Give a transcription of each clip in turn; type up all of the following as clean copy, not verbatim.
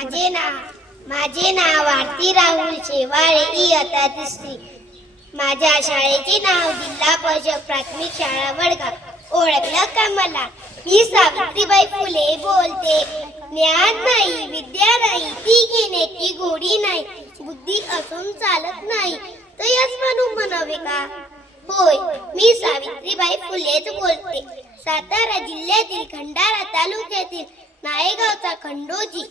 माझे नाव आरती राहुल शेवाळे इयत्ता तिसरी. माझ्या शाळेचे नाव जिल्हा परिषद प्राथमिक शाळा वडगाव. ओळखलं का मला? मी सावित्रीबाई फुले बोलते. ज्ञान नाही, विद्या नाही, ती घेण्याची गोडी नाही, बुद्धी असून चालत नाही, तर यश म्हणून म्हणावे का? होय, मी सावित्रीबाई फुलेच बोलते. सातारा जिल्ह्यातील खंडाळा तालुक्यातील नायगावचा खंडोजी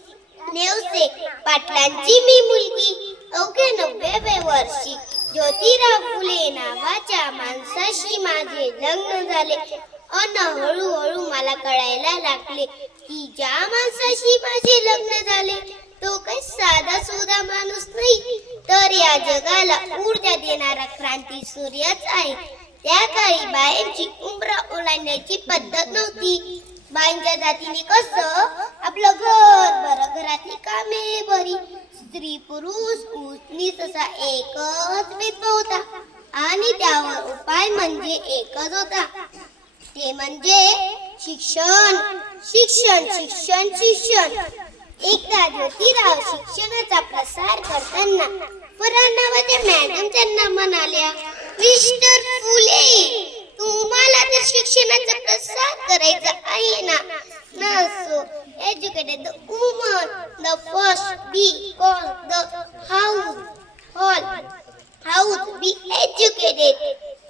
नेवसे पाटलांची मी मुलगी. अवघ्या 90व्या वर्षी ज्योतिराव फुले नावाच्या माणसाशी माझे लग्न झाले. अन हळूहळू मला कळायला लागले की ज्या माणसाशी माझे लग्न झाले तो काही साधा सुधा माणूस नाही, तर या जगाला ऊर्जा देणारा क्रांती सूर्यच आहे. त्या काळी बायांची उंबरा ओलांडण्याची पद्धत नव्हती. बाईंच्या जातीने कसं आपलं घर बरं, घरातली कामे बरी, स्त्री पुरुष उंच असा एकच भेदभाव होता आणि त्यावर उपाय म्हणजे एकच होता, ते म्हणजे शिक्षण शिक्षण शिक्षण शिक्षण. एकदा ज्योतिराव शिक्षणाचा प्रसार करताना फरार नावाच्या मॅडम त्यांना म्हणाल्या, मिस्टर फुले, तुम्हाला तर शिक्षणाचा प्रसार करायचा आहे ना. नसो educated the woman the first be call the house be educated.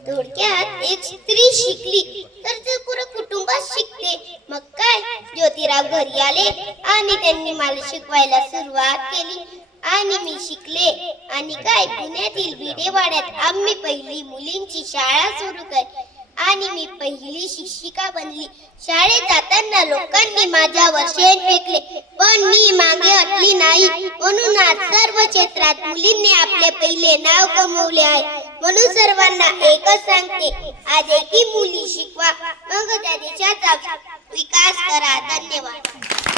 थोडक्यात एक स्त्री शिकली तर ते पुरं कुटुंबात शिकते. मग काय, ज्योतिराव घरी आले आणि त्यांनी मला शिकवायला सुरुवात केली आणि मी शिकले. आणि काय, पुण्यातील भिडेवाड्यात आम्ही पहिली मुलींची शाळा सुरू केली आणि मी पहिली शिक्षिका बनली. शाळेत जाताना लोकांनी माझ्यावर शेण फेकले, पण मी मागे हटली नाही. म्हणून आज सर्व क्षेत्रात मुलींनी आपले पहिले नाव कमवले आहे. म्हणून सर्वांना एकच सांगते, आज एकी मुली शिकवा, मग त्या देशाचा विकास करा. धन्यवाद.